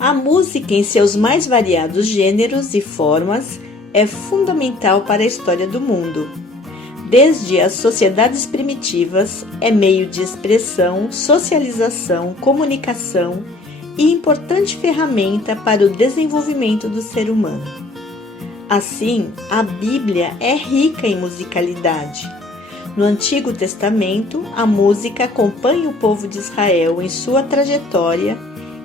A música, em seus mais variados gêneros e formas, é fundamental para a história do mundo. Desde as sociedades primitivas, é meio de expressão, socialização, comunicação e importante ferramenta para o desenvolvimento do ser humano. Assim, a Bíblia é rica em musicalidade. No Antigo Testamento, a música acompanha o povo de Israel em sua trajetória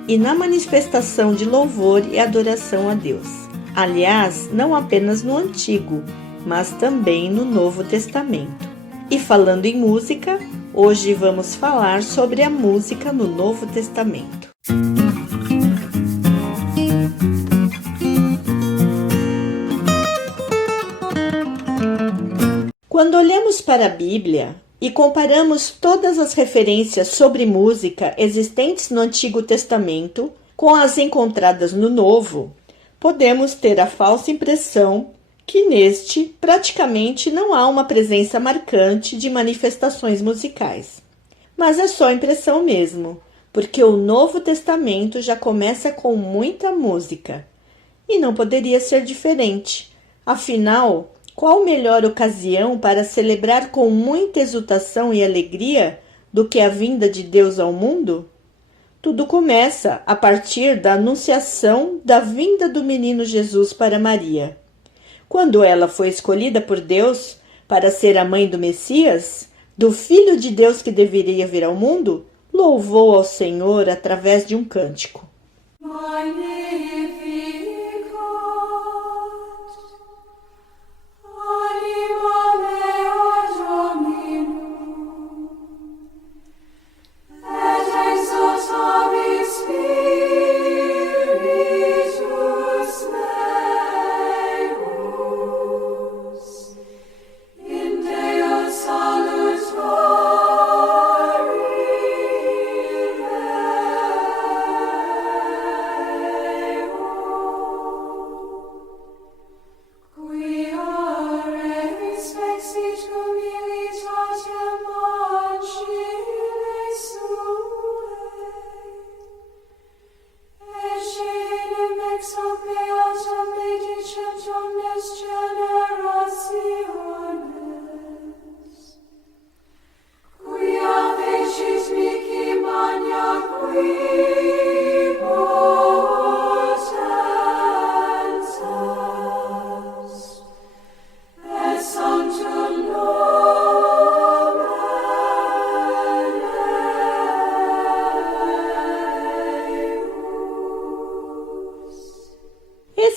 e na manifestação de louvor e adoração a Deus. Aliás, não apenas no Antigo, mas também no Novo Testamento. E falando em música, hoje vamos falar sobre a música no Novo Testamento. Quando olhamos para a Bíblia e comparamos todas as referências sobre música existentes no Antigo Testamento com as encontradas no Novo, podemos ter a falsa impressão que neste praticamente não há uma presença marcante de manifestações musicais. Mas é só impressão mesmo, porque o Novo Testamento já começa com muita música. E não poderia ser diferente. Afinal, qual melhor ocasião para celebrar com muita exultação e alegria do que a vinda de Deus ao mundo? Tudo começa a partir da anunciação da vinda do menino Jesus para Maria. Quando ela foi escolhida por Deus para ser a mãe do Messias, do Filho de Deus que deveria vir ao mundo, louvou ao Senhor através de um cântico.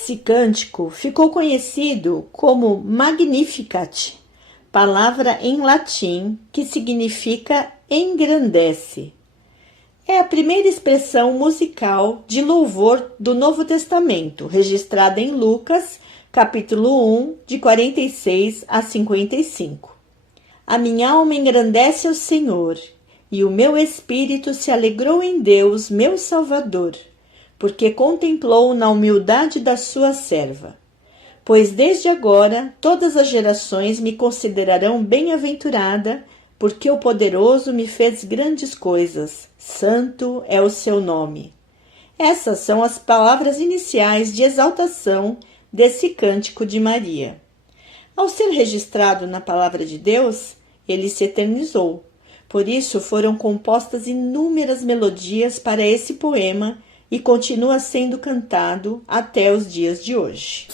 Esse cântico ficou conhecido como Magnificat, palavra em latim que significa engrandece. É a primeira expressão musical de louvor do Novo Testamento, registrada em Lucas, capítulo 1, de 46 a 55. A minha alma engrandece ao Senhor, e o meu espírito se alegrou em Deus, meu Salvador, porque contemplou na humildade da sua serva. Pois desde agora todas as gerações me considerarão bem-aventurada, porque o Poderoso me fez grandes coisas. Santo é o seu nome. Essas são as palavras iniciais de exaltação desse cântico de Maria. Ao ser registrado na palavra de Deus, ele se eternizou. Por isso foram compostas inúmeras melodias para esse poema e continua sendo cantado até os dias de hoje.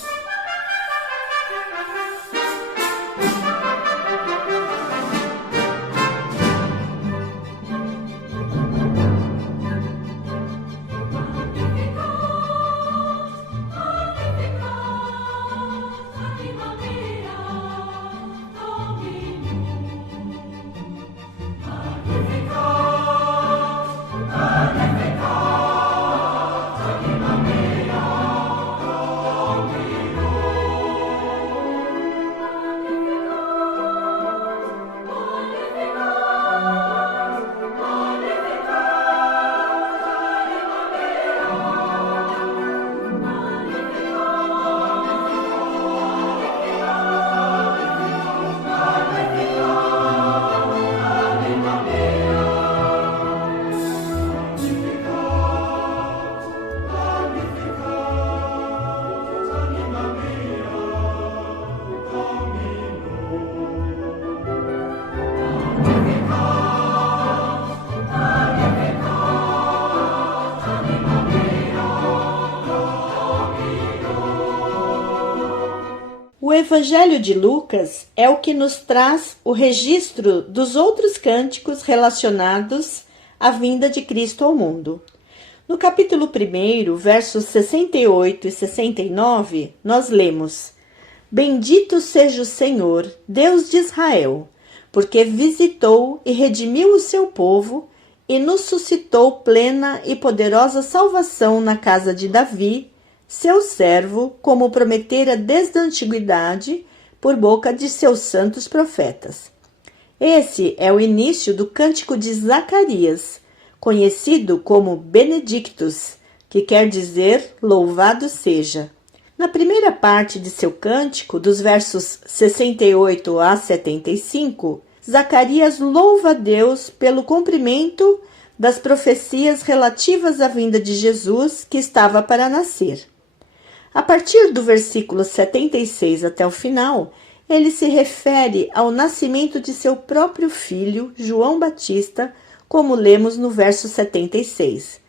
Evangelho de Lucas é o que nos traz o registro dos outros cânticos relacionados à vinda de Cristo ao mundo. No capítulo 1, versos 68 e 69, nós lemos: Bendito seja o Senhor, Deus de Israel, porque visitou e redimiu o seu povo e nos suscitou plena e poderosa salvação na casa de Davi, seu servo, como prometera desde a antiguidade, por boca de seus santos profetas. Esse é o início do cântico de Zacarias, conhecido como Benedictus, que quer dizer louvado seja. Na primeira parte de seu cântico, dos versos 68 a 75, Zacarias louva a Deus pelo cumprimento das profecias relativas à vinda de Jesus que estava para nascer. A partir do versículo 76 até o final, ele se refere ao nascimento de seu próprio filho, João Batista, como lemos no verso 76.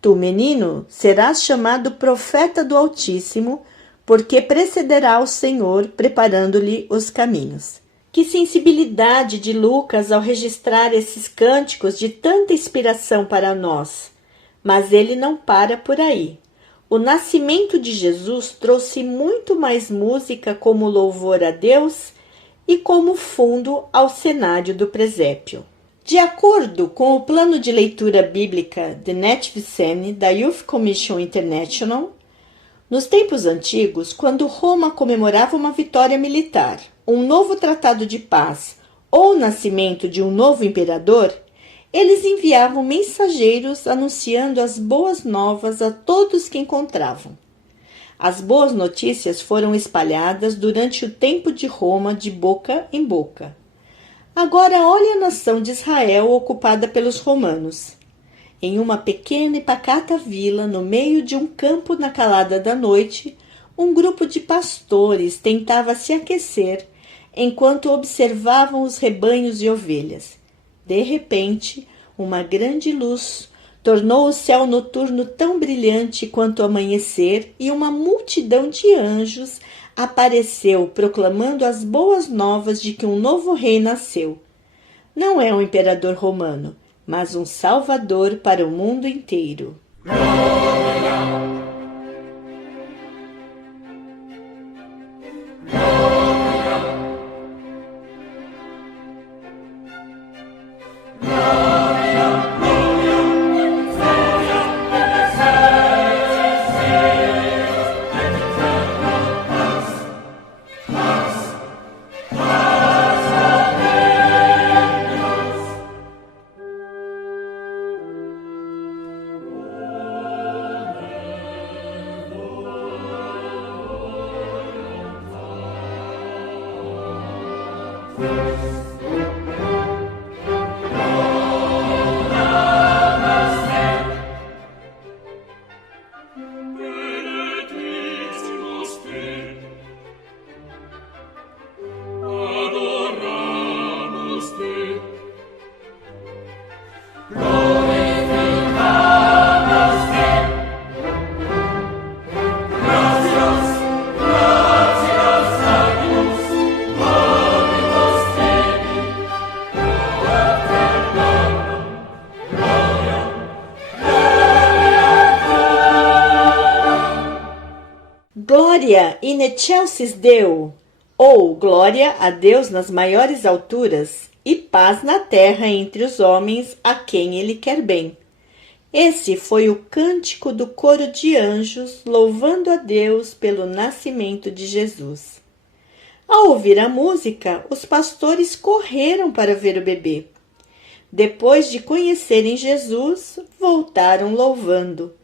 Tu, menino, serás chamado profeta do Altíssimo, porque precederá o Senhor, preparando-lhe os caminhos. Que sensibilidade de Lucas ao registrar esses cânticos de tanta inspiração para nós! Mas ele não para por aí. O nascimento de Jesus trouxe muito mais música como louvor a Deus e como fundo ao cenário do presépio. De acordo com o plano de leitura bíblica de Native Scene da Youth Commission International, nos tempos antigos, quando Roma comemorava uma vitória militar, um novo tratado de paz ou o nascimento de um novo imperador, eles enviavam mensageiros anunciando as boas novas a todos que encontravam. As boas notícias foram espalhadas durante o tempo de Roma de boca em boca. Agora olhe a nação de Israel ocupada pelos romanos. Em uma pequena e pacata vila, no meio de um campo na calada da noite, um grupo de pastores tentava se aquecer enquanto observavam os rebanhos e ovelhas. De repente, uma grande luz tornou o céu noturno tão brilhante quanto o amanhecer e uma multidão de anjos apareceu proclamando as boas novas de que um novo rei nasceu. Não é um imperador romano, mas um salvador para o mundo inteiro. Glória in excelsis Deo, ou glória a Deus nas maiores alturas e paz na terra entre os homens a quem ele quer bem. Esse foi o cântico do coro de anjos louvando a Deus pelo nascimento de Jesus. Ao ouvir a música, os pastores correram para ver o bebê. Depois de conhecerem Jesus, voltaram louvando.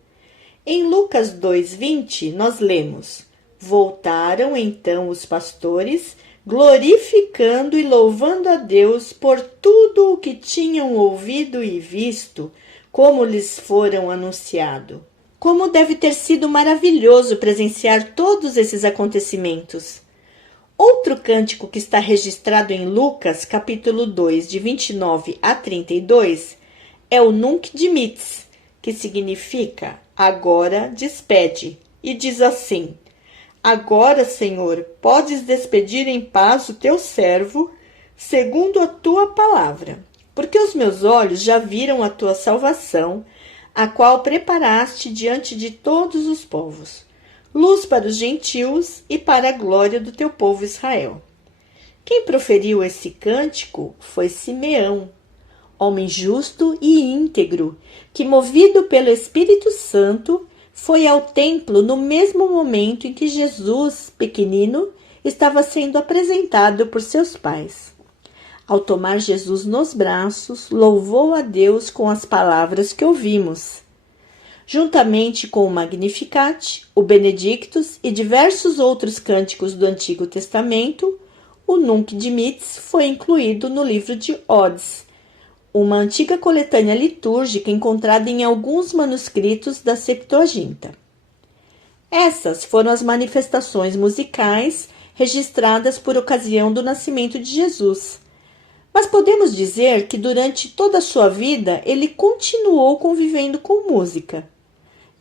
Em Lucas 2:20, nós lemos: Voltaram então os pastores, glorificando e louvando a Deus por tudo o que tinham ouvido e visto, como lhes foram anunciado. Como deve ter sido maravilhoso presenciar todos esses acontecimentos! Outro cântico que está registrado em Lucas, capítulo 2, de 29 a 32, é o Nunc Dimittis, que significa agora despede, e diz assim: Agora, Senhor, podes despedir em paz o teu servo, segundo a tua palavra, porque os meus olhos já viram a tua salvação, a qual preparaste diante de todos os povos, luz para os gentios e para a glória do teu povo Israel. Quem proferiu esse cântico foi Simeão, homem justo e íntegro, que, movido pelo Espírito Santo, foi ao templo no mesmo momento em que Jesus, pequenino, estava sendo apresentado por seus pais. Ao tomar Jesus nos braços, louvou a Deus com as palavras que ouvimos. Juntamente com o Magnificat, o Benedictus e diversos outros cânticos do Antigo Testamento, o Nunc Dimittis foi incluído no livro de Odes, uma antiga coletânea litúrgica encontrada em alguns manuscritos da Septuaginta. Essas foram as manifestações musicais registradas por ocasião do nascimento de Jesus. Mas podemos dizer que durante toda a sua vida ele continuou convivendo com música.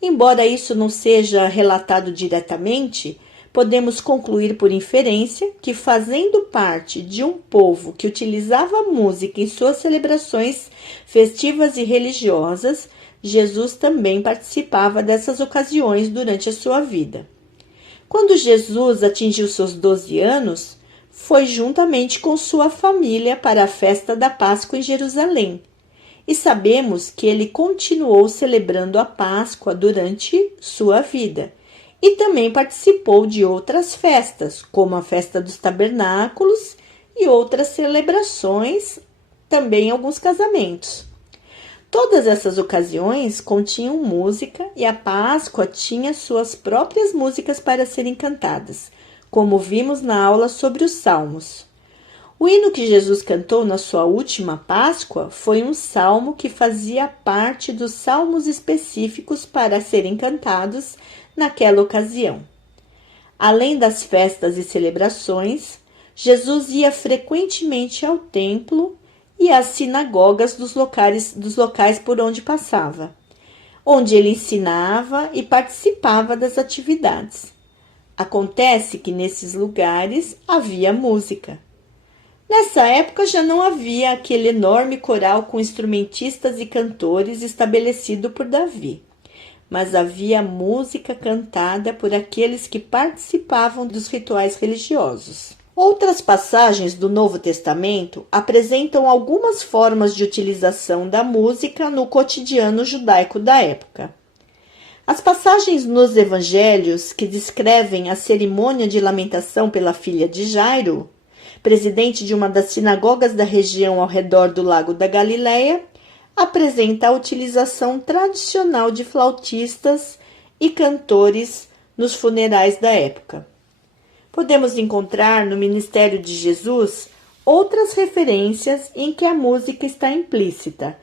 Embora isso não seja relatado diretamente, podemos concluir por inferência que, fazendo parte de um povo que utilizava a música em suas celebrações festivas e religiosas, Jesus também participava dessas ocasiões durante a sua vida. Quando Jesus atingiu seus 12 anos, foi juntamente com sua família para a festa da Páscoa em Jerusalém. E sabemos que ele continuou celebrando a Páscoa durante sua vida. E também participou de outras festas, como a festa dos tabernáculos e outras celebrações, também alguns casamentos. Todas essas ocasiões continham música e a Páscoa tinha suas próprias músicas para serem cantadas, como vimos na aula sobre os Salmos. O hino que Jesus cantou na sua última Páscoa foi um salmo que fazia parte dos salmos específicos para serem cantados naquela ocasião. Além das festas e celebrações, Jesus ia frequentemente ao templo e às sinagogas dos locais por onde passava, onde ele ensinava e participava das atividades. Acontece que nesses lugares havia música. Nessa época já não havia aquele enorme coral com instrumentistas e cantores estabelecido por Davi, mas havia música cantada por aqueles que participavam dos rituais religiosos. Outras passagens do Novo Testamento apresentam algumas formas de utilização da música no cotidiano judaico da época. As passagens nos evangelhos que descrevem a cerimônia de lamentação pela filha de Jairo, presidente de uma das sinagogas da região ao redor do Lago da Galileia, apresenta a utilização tradicional de flautistas e cantores nos funerais da época. Podemos encontrar no ministério de Jesus outras referências em que a música está implícita,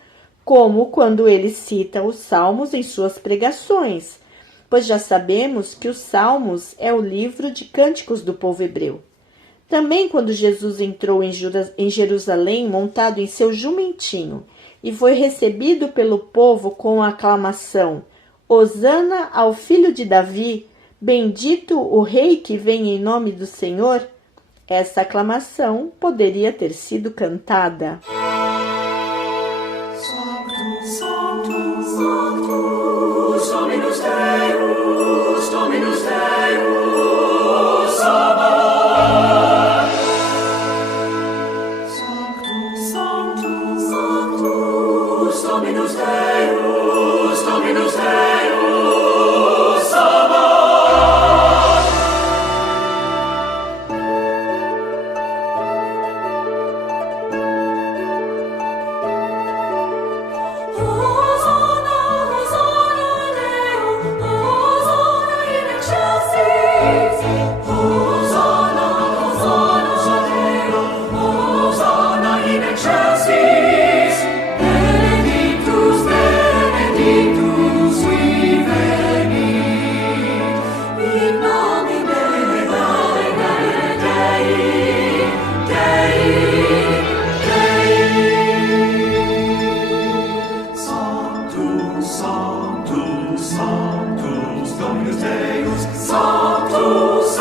como quando ele cita os Salmos em suas pregações, pois já sabemos que os Salmos é o livro de cânticos do povo hebreu. Também quando Jesus entrou em Jerusalém montado em seu jumentinho e foi recebido pelo povo com a aclamação: Hosana ao filho de Davi, bendito o rei que vem em nome do Senhor, essa aclamação poderia ter sido cantada. Sanctus, Sanctus, Sanctus, Dominus Deus, Dominus Deus, Sabaoth. Sanctus, Sanctus, Sanctus, Dominus Deus, Dominus Deus, Sabaoth. Sanctus, Sanctus, Dominus Deus, Sanctus,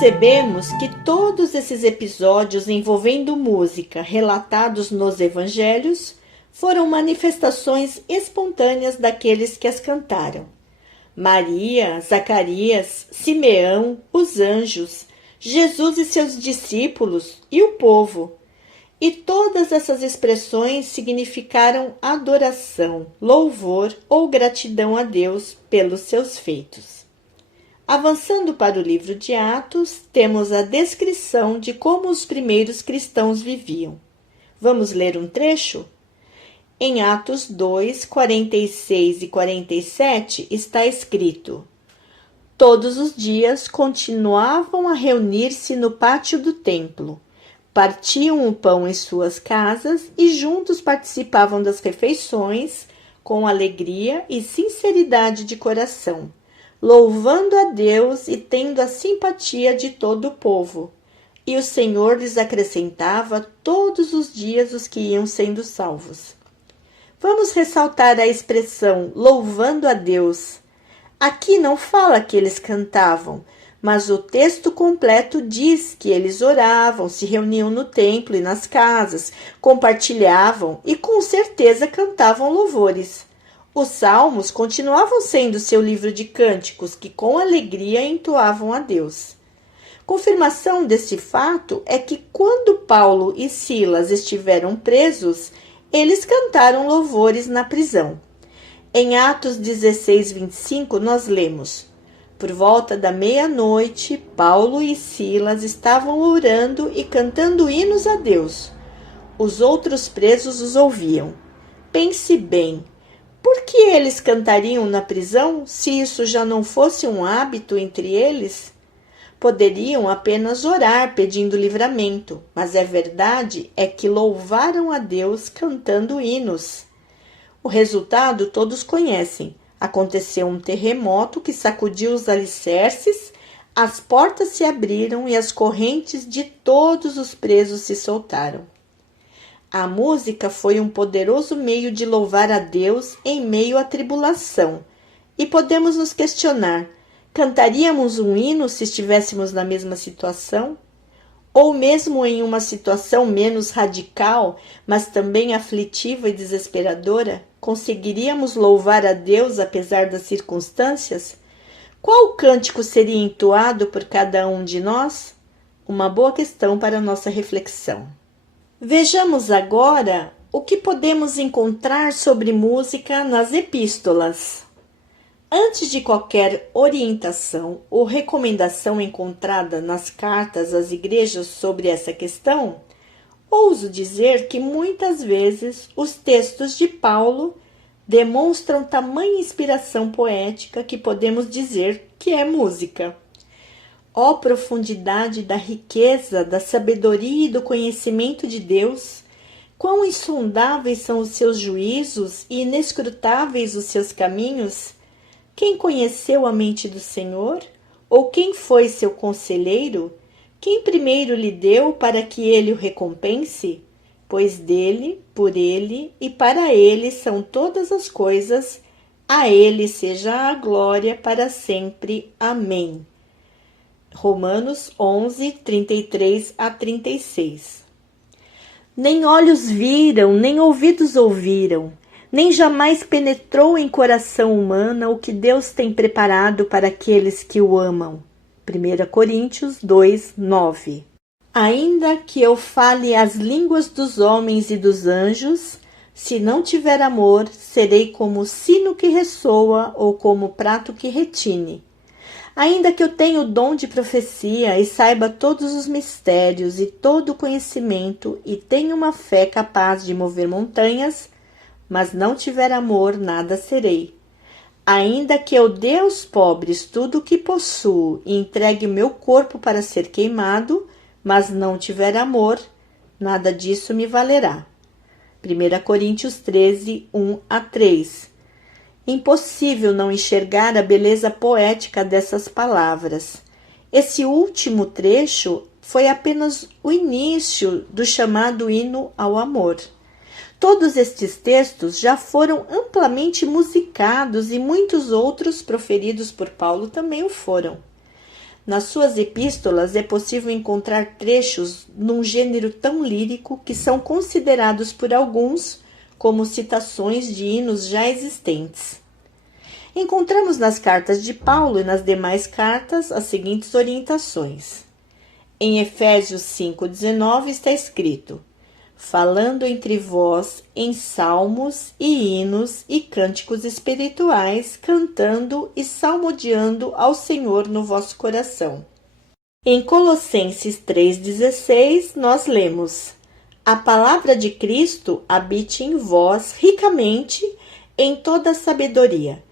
Percebemos que todos esses episódios envolvendo música relatados nos evangelhos foram manifestações espontâneas daqueles que as cantaram. Maria, Zacarias, Simeão, os anjos, Jesus e seus discípulos e o povo. E todas essas expressões significaram adoração, louvor ou gratidão a Deus pelos seus feitos. Avançando para o livro de Atos, temos a descrição de como os primeiros cristãos viviam. Vamos ler um trecho? Em Atos 2, 46 e 47 está escrito: Todos os dias continuavam a reunir-se no pátio do templo, partiam o pão em suas casas e juntos participavam das refeições com alegria e sinceridade de coração, louvando a Deus e tendo a simpatia de todo o povo. E o Senhor lhes acrescentava todos os dias os que iam sendo salvos. Vamos ressaltar a expressão louvando a Deus. Aqui não fala que eles cantavam, mas o texto completo diz que eles oravam, se reuniam no templo e nas casas, compartilhavam e com certeza cantavam louvores. Os salmos continuavam sendo seu livro de cânticos que com alegria entoavam a Deus. Confirmação desse fato é que quando Paulo e Silas estiveram presos, eles cantaram louvores na prisão. Em Atos 16, 25, nós lemos: Por volta da meia-noite, Paulo e Silas estavam orando e cantando hinos a Deus. Os outros presos os ouviam. Pense bem, por que eles cantariam na prisão, se isso já não fosse um hábito entre eles? Poderiam apenas orar pedindo livramento, mas a verdade é que louvaram a Deus cantando hinos. O resultado todos conhecem. Aconteceu um terremoto que sacudiu os alicerces, as portas se abriram e as correntes de todos os presos se soltaram. A música foi um poderoso meio de louvar a Deus em meio à tribulação. E podemos nos questionar: cantaríamos um hino se estivéssemos na mesma situação? Ou mesmo em uma situação menos radical, mas também aflitiva e desesperadora, conseguiríamos louvar a Deus apesar das circunstâncias? Qual cântico seria entoado por cada um de nós? Uma boa questão para nossa reflexão. Vejamos agora o que podemos encontrar sobre música nas epístolas. Antes de qualquer orientação ou recomendação encontrada nas cartas às igrejas sobre essa questão, ouso dizer que muitas vezes os textos de Paulo demonstram tamanha inspiração poética que podemos dizer que é música. Ó profundidade da riqueza, da sabedoria e do conhecimento de Deus! Quão insondáveis são os seus juízos e inescrutáveis os seus caminhos! Quem conheceu a mente do Senhor? Ou quem foi seu conselheiro? Quem primeiro lhe deu para que ele o recompense? Pois dele, por ele e para ele são todas as coisas, a ele seja a glória para sempre. Amém. Romanos 11, 33 a 36. Nem olhos viram, nem ouvidos ouviram, nem jamais penetrou em coração humano o que Deus tem preparado para aqueles que o amam. 1 Coríntios 2, 9. Ainda que eu fale as línguas dos homens e dos anjos, se não tiver amor, serei como o sino que ressoa ou como o prato que retine. Ainda que eu tenha o dom de profecia e saiba todos os mistérios e todo o conhecimento e tenha uma fé capaz de mover montanhas, mas não tiver amor, nada serei. Ainda que eu dê aos pobres tudo o que possuo e entregue o meu corpo para ser queimado, mas não tiver amor, nada disso me valerá. 1 Coríntios 13, 1 a 3. Impossível não enxergar a beleza poética dessas palavras. Esse último trecho foi apenas o início do chamado hino ao amor. Todos estes textos já foram amplamente musicados e muitos outros proferidos por Paulo também o foram. Nas suas epístolas é possível encontrar trechos num gênero tão lírico que são considerados por alguns como citações de hinos já existentes. Encontramos nas cartas de Paulo e nas demais cartas as seguintes orientações. Em Efésios 5,19 está escrito: falando entre vós em salmos e hinos e cânticos espirituais, cantando e salmodiando ao Senhor no vosso coração. Em Colossenses 3,16 nós lemos: a palavra de Cristo habite em vós ricamente em toda sabedoria.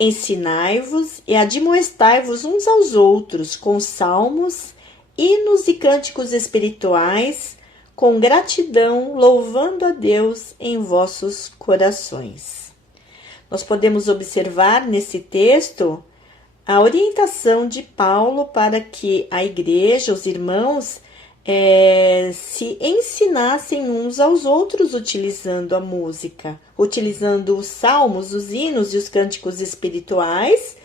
Ensinai-vos e admoestai-vos uns aos outros com salmos, hinos e cânticos espirituais, com gratidão, louvando a Deus em vossos corações. Nós podemos observar nesse texto a orientação de Paulo para que a igreja, os irmãos, se ensinassem uns aos outros utilizando a música, utilizando os salmos, os hinos e os cânticos espirituais,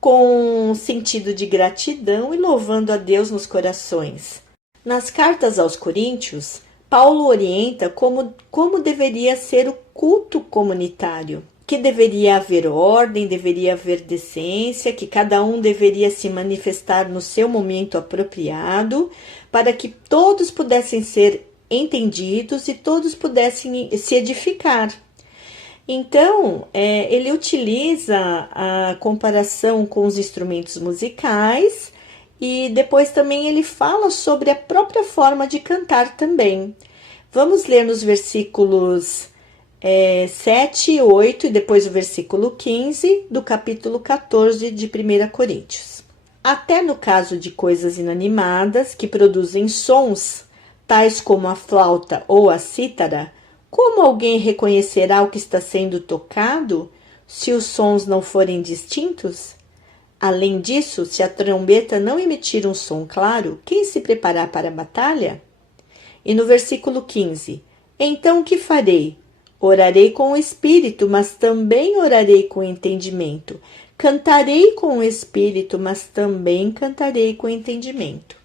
com sentido de gratidão e louvando a Deus nos corações. Nas cartas aos Coríntios, Paulo orienta como deveria ser o culto comunitário, que deveria haver ordem, deveria haver decência, que cada um deveria se manifestar no seu momento apropriado, para que todos pudessem ser entendidos e todos pudessem se edificar. Então, ele utiliza a comparação com os instrumentos musicais e depois também ele fala sobre a própria forma de cantar também. Vamos ler nos versículos 7 e 8 e depois o versículo 15 do capítulo 14 de 1 Coríntios. Até no caso de coisas inanimadas que produzem sons, tais como a flauta ou a cítara, como alguém reconhecerá o que está sendo tocado se os sons não forem distintos? Além disso, se a trombeta não emitir um som claro, quem se preparar para a batalha? E no versículo 15, então o que farei? Orarei com o espírito, mas também orarei com o entendimento. Cantarei com o espírito, mas também cantarei com o entendimento.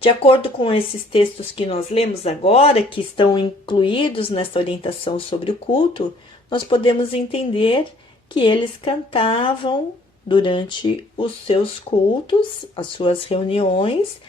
De acordo com esses textos que nós lemos agora, que estão incluídos nessa orientação sobre o culto, nós podemos entender que eles cantavam durante os seus cultos, as suas reuniões,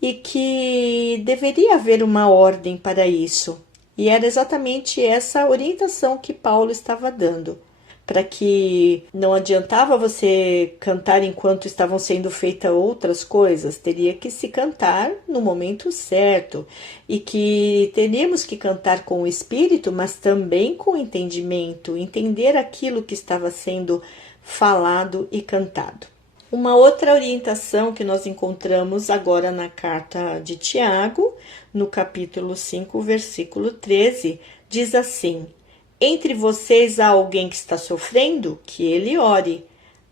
e que deveria haver uma ordem para isso. E era exatamente essa orientação que Paulo estava dando, para que não adiantava você cantar enquanto estavam sendo feitas outras coisas, teria que se cantar no momento certo, e que teríamos que cantar com o espírito, mas também com o entendimento, entender aquilo que estava sendo falado e cantado. Uma outra orientação que nós encontramos agora na carta de Tiago, no capítulo 5, versículo 13, diz assim: entre vocês há alguém que está sofrendo? Que ele ore.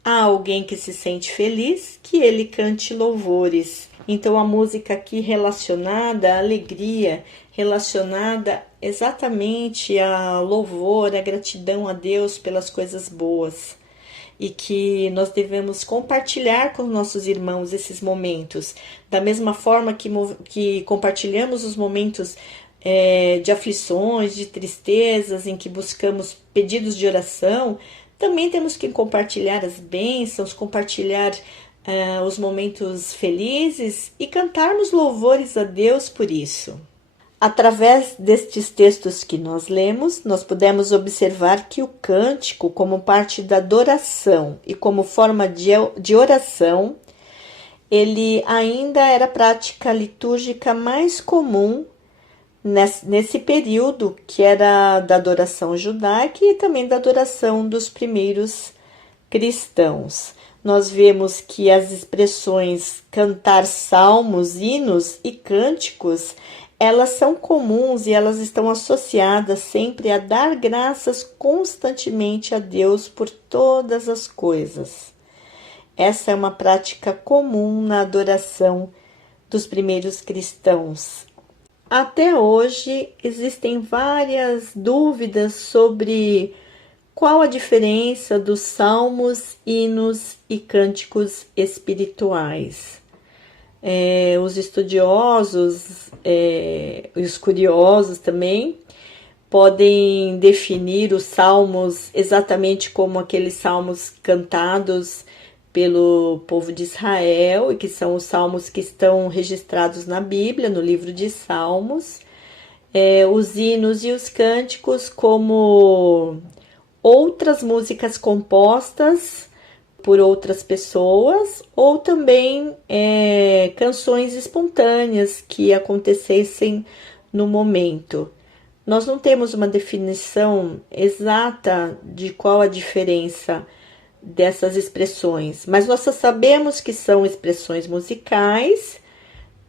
Há alguém que se sente feliz? Que ele cante louvores. Então a música aqui relacionada à alegria, relacionada exatamente ao louvor, à gratidão a Deus pelas coisas boas. E que nós devemos compartilhar com nossos irmãos esses momentos. Da mesma forma que compartilhamos os momentos de aflições, de tristezas, em que buscamos pedidos de oração, também temos que compartilhar as bênçãos, compartilhar os momentos felizes e cantarmos louvores a Deus por isso. Através destes textos que nós lemos, nós podemos observar que o cântico, como parte da adoração e como forma de oração, ele ainda era a prática litúrgica mais comum nesse período, que era da adoração judaica e também da adoração dos primeiros cristãos. Nós vemos que as expressões cantar salmos, hinos e cânticos, elas são comuns e elas estão associadas sempre a dar graças constantemente a Deus por todas as coisas. Essa é uma prática comum na adoração dos primeiros cristãos. Até hoje existem várias dúvidas sobre Qual a diferença dos salmos, hinos e cânticos espirituais? Os estudiosos e os curiosos também podem definir os salmos exatamente como aqueles salmos cantados pelo povo de Israel, e que são os salmos que estão registrados na Bíblia, no livro de Salmos. Os hinos e os cânticos como outras músicas compostas por outras pessoas, ou também canções espontâneas que acontecessem no momento. Nós não temos uma definição exata de qual a diferença dessas expressões, mas nós só sabemos que são expressões musicais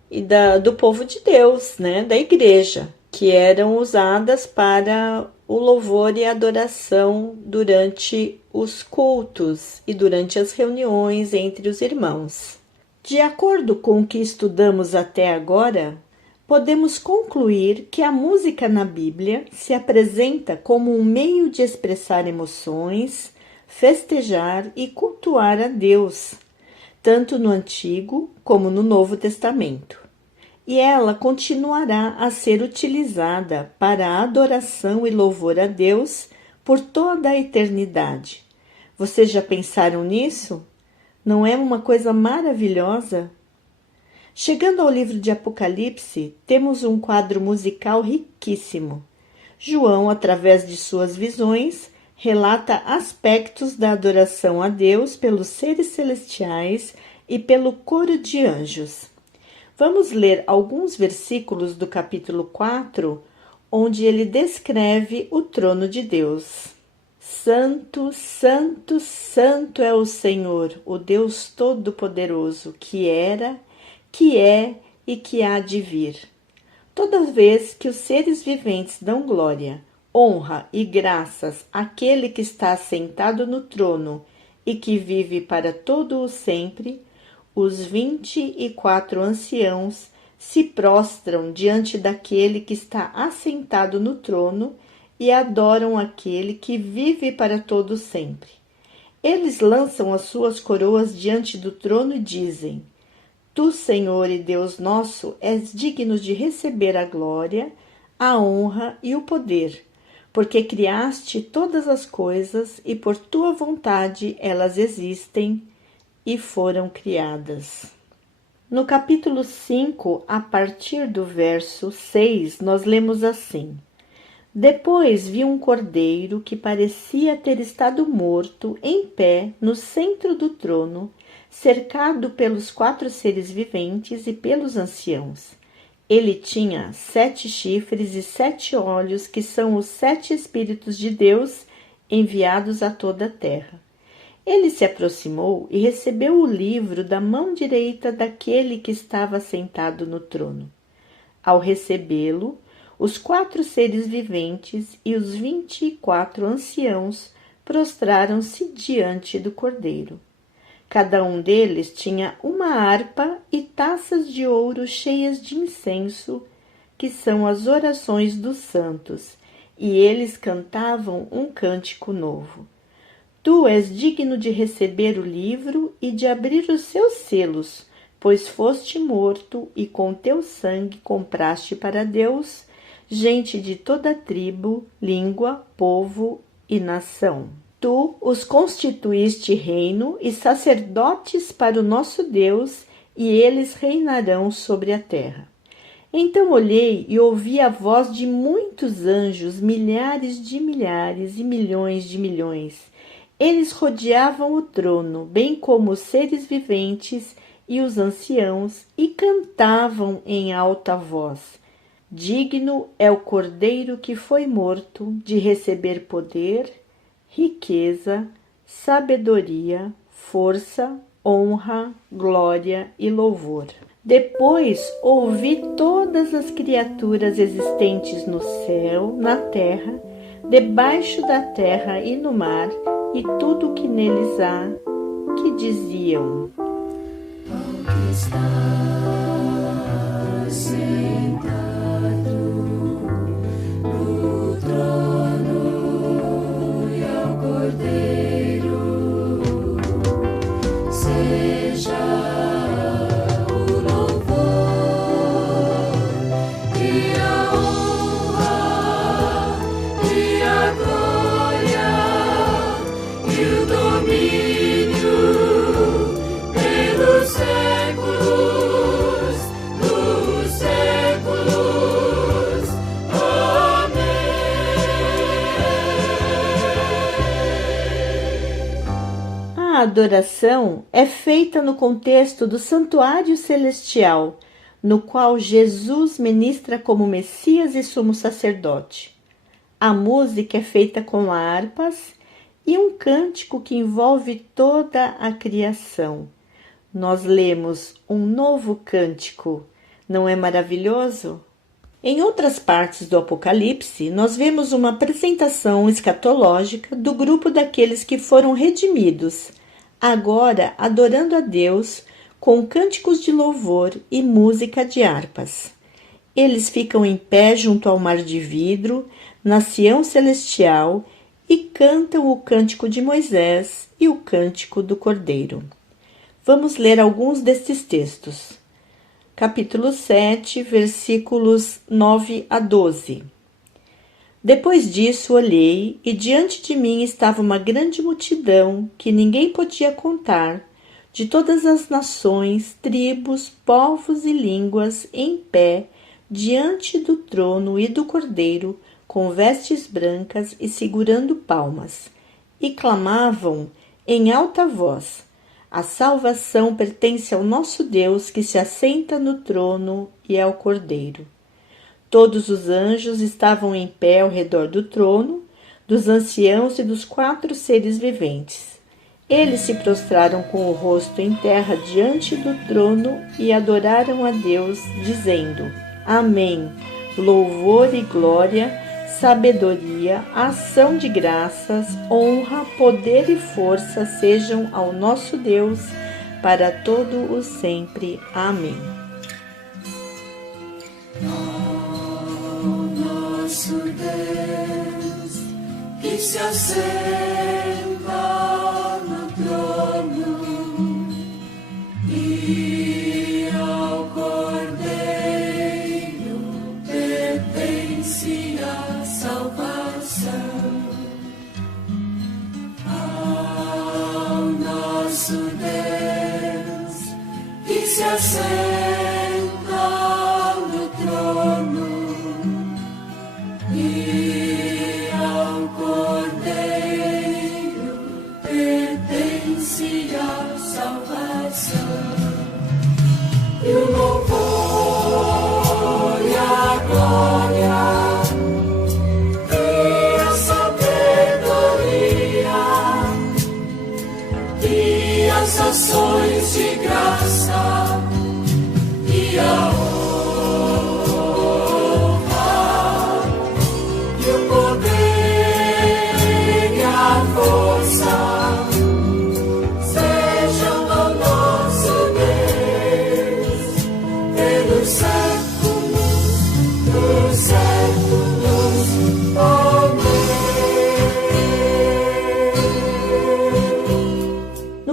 e do povo de Deus, né, da igreja, que eram usadas para o louvor e a adoração durante os cultos e durante as reuniões entre os irmãos. De acordo com o que estudamos até agora, podemos concluir que a música na Bíblia se apresenta como um meio de expressar emoções, festejar e cultuar a Deus, tanto no Antigo como no Novo Testamento. E ela continuará a ser utilizada para a adoração e louvor a Deus por toda a eternidade. Vocês já pensaram nisso? Não é uma coisa maravilhosa? Chegando ao livro de Apocalipse, temos um quadro musical riquíssimo. João, através de suas visões, relata aspectos da adoração a Deus pelos seres celestiais e pelo coro de anjos. Vamos ler alguns versículos do capítulo 4, onde ele descreve o trono de Deus. Santo, santo, santo é o Senhor, o Deus Todo-Poderoso, que era, que é e que há de vir. Toda vez que os seres viventes dão glória, honra e graças àquele que está sentado no trono e que vive para todo o sempre, os 24 anciãos se prostram diante daquele que está assentado no trono e adoram aquele que vive para todo sempre. Eles lançam as suas coroas diante do trono e dizem: Tu, Senhor e Deus nosso, és digno de receber a glória, a honra e o poder, porque criaste todas as coisas e por tua vontade elas existem e foram criadas. No capítulo 5, a partir do verso 6, nós lemos assim: Depois vi um cordeiro que parecia ter estado morto em pé no centro do trono, cercado pelos 4 seres viventes e pelos anciãos. Ele tinha 7 chifres e 7 olhos, que são os 7 Espíritos de Deus enviados a toda a terra. Ele se aproximou e recebeu o livro da mão direita daquele que estava sentado no trono. Ao recebê-lo, os 4 seres viventes e os 24 anciãos prostraram-se diante do cordeiro. Cada um deles tinha uma harpa e taças de ouro cheias de incenso, que são as orações dos santos, e eles cantavam um cântico novo. Tu és digno de receber o livro e de abrir os seus selos, pois foste morto e com teu sangue compraste para Deus gente de toda tribo, língua, povo e nação. Tu os constituíste reino e sacerdotes para o nosso Deus, e eles reinarão sobre a terra. Então olhei e ouvi a voz de muitos anjos, milhares de milhares e milhões de milhões. Eles rodeavam o trono, bem como os seres viventes e os anciãos, e cantavam em alta voz: Digno é o Cordeiro que foi morto de receber poder, riqueza, sabedoria, força, honra, glória e louvor. Depois ouvi todas as criaturas existentes no céu, na terra, debaixo da terra e no mar, e tudo o que neles há, que diziam: Ao que está sentado no trono e ao adoração é feita no contexto do santuário celestial, no qual Jesus ministra como Messias e sumo sacerdote. A música é feita com harpas e um cântico que envolve toda a criação. Nós lemos um novo cântico. Não é maravilhoso? Em outras partes do Apocalipse, nós vemos uma apresentação escatológica do grupo daqueles que foram redimidos, agora adorando a Deus com cânticos de louvor e música de harpas. Eles ficam em pé junto ao mar de vidro, na Sião celestial, e cantam o cântico de Moisés e o cântico do Cordeiro. Vamos ler alguns destes textos. Capítulo 7, versículos 9 a 12. Depois disso olhei, e diante de mim estava uma grande multidão que ninguém podia contar, de todas as nações, tribos, povos e línguas, em pé, diante do trono e do Cordeiro, com vestes brancas e segurando palmas, e clamavam em alta voz: a salvação pertence ao nosso Deus que se assenta no trono e ao Cordeiro. Todos os anjos estavam em pé ao redor do trono, dos anciãos e dos 4 seres viventes. Eles se prostraram com o rosto em terra diante do trono e adoraram a Deus, dizendo: Amém. Louvor e glória, sabedoria, ação de graças, honra, poder e força sejam ao nosso Deus para todo o sempre. Amém. Nosso Deus, que se assenta no trono e ao Cordeiro pertence a salvação. Ao nosso Deus, que se assenta no trono e ao Cordeiro pertence a salvação. E o louvor e a glória e a sabedoria e as ações de graça e a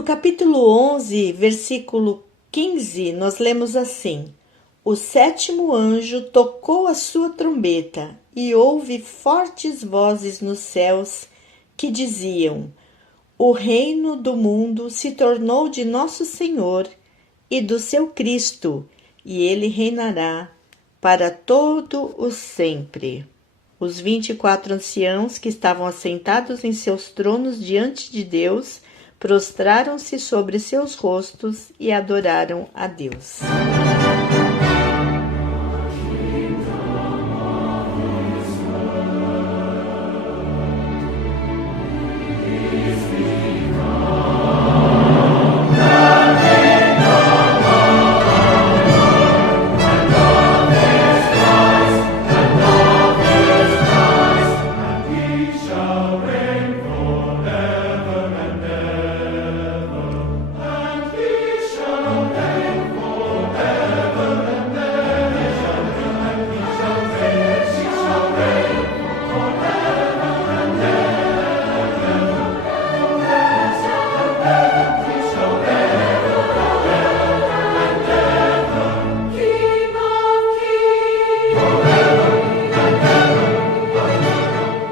Capítulo 11, versículo 15, nós lemos assim: O 7º anjo tocou a sua trombeta e houve fortes vozes nos céus que diziam: O reino do mundo se tornou de nosso Senhor e do seu Cristo, e ele reinará para todo o sempre. Os 24 anciãos que estavam assentados em seus tronos diante de Deus prostraram-se sobre seus rostos e adoraram a Deus.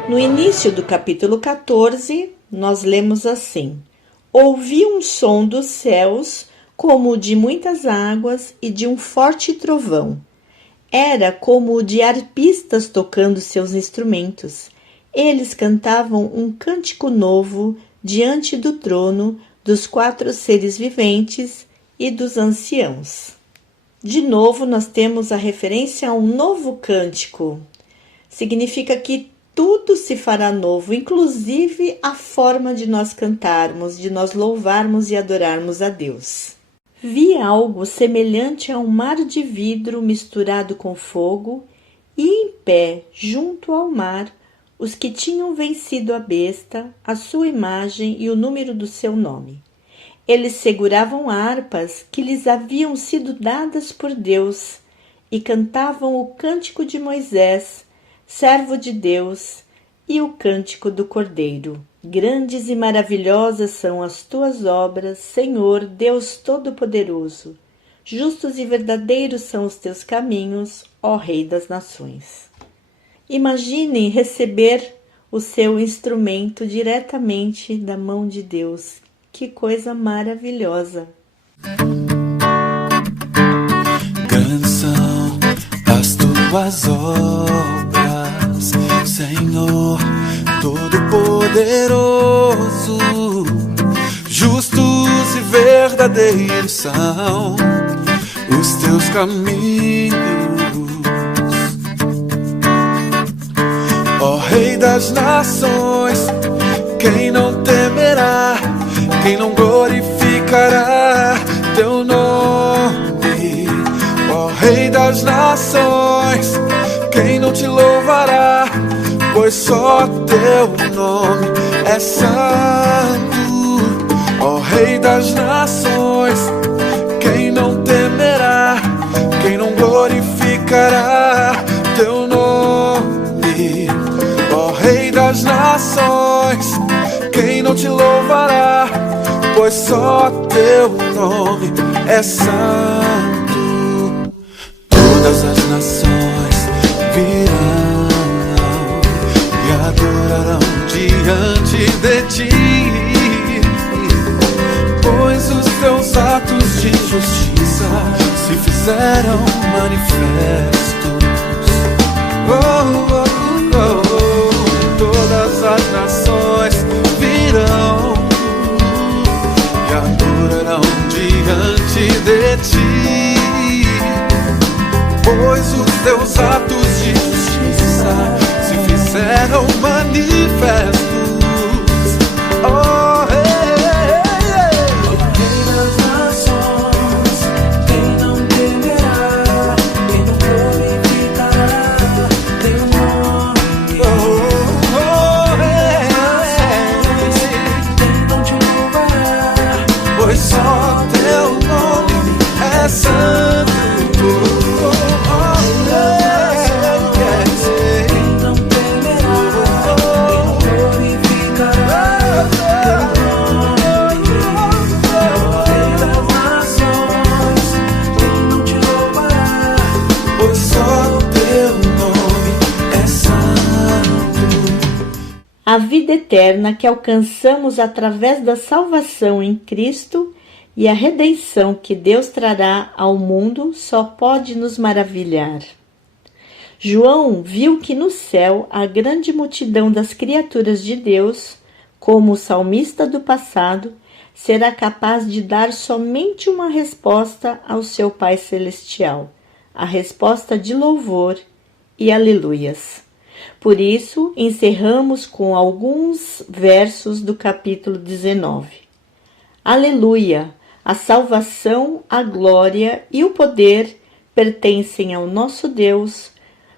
No início do capítulo 14, nós lemos assim: Ouvi um som dos céus como o de muitas águas e de um forte trovão. Era como o de arpistas tocando seus instrumentos. Eles cantavam um cântico novo diante do trono, dos 4 seres viventes e dos anciãos. De novo, nós temos a referência a um novo cântico. Significa que tudo se fará novo, inclusive a forma de nós cantarmos, de nós louvarmos e adorarmos a Deus. Vi algo semelhante a um mar de vidro misturado com fogo, e em pé, junto ao mar, os que tinham vencido a besta, a sua imagem e o número do seu nome. Eles seguravam harpas que lhes haviam sido dadas por Deus e cantavam o cântico de Moisés, servo de Deus, e o cântico do Cordeiro. Grandes e maravilhosas são as tuas obras, Senhor, Deus Todo-Poderoso. Justos e verdadeiros são os teus caminhos, ó Rei das Nações. Imaginem receber o seu instrumento diretamente da mão de Deus. Que coisa maravilhosa! Grandes são as tuas obras, Senhor Todo-Poderoso. Justos e verdadeiros são os teus caminhos, ó Rei das Nações. Quem não temerá, quem não glorificará teu nome, ó Rei das Nações? Quem não te louvará, pois só teu nome é santo, ó Rei das Nações. Quem não temerá, quem não glorificará teu nome, ó Rei das Nações? Quem não te louvará, pois só teu nome é santo. Todas as nações virão e adorarão diante de ti, pois os teus atos de justiça se fizeram manifestos. Todas as nações virão e adorarão diante de ti, pois os teus atos de justiça se fizeram manifestos. Oh, Rei das nações, quem não temerá, quem não glorificará teu nome. Quem não te louvará, pois só teu nome é santo. quem não temerá, quem não glorificará teu nome. Rei das nações, quem não te louvará, Pois só teu nome é santo. A vida eterna que alcançamos através da salvação em Cristo e a redenção que Deus trará ao mundo só pode nos maravilhar. João viu que no céu a grande multidão das criaturas de Deus, como o salmista do passado, será capaz de dar somente uma resposta ao seu Pai Celestial, a resposta de louvor e aleluias. Por isso, encerramos com alguns versos do capítulo 19. Aleluia! A salvação, a glória e o poder pertencem ao nosso Deus,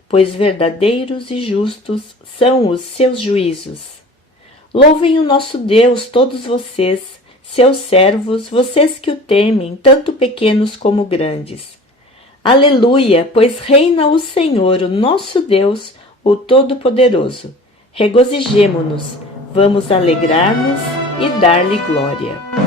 pois verdadeiros e justos são os seus juízos. Louvem o nosso Deus todos vocês, seus servos, vocês que o temem, tanto pequenos como grandes. Aleluia, pois reina o Senhor, o nosso Deus, o Todo-Poderoso. Regozijemo-nos, vamos alegrar-nos e dar-lhe glória.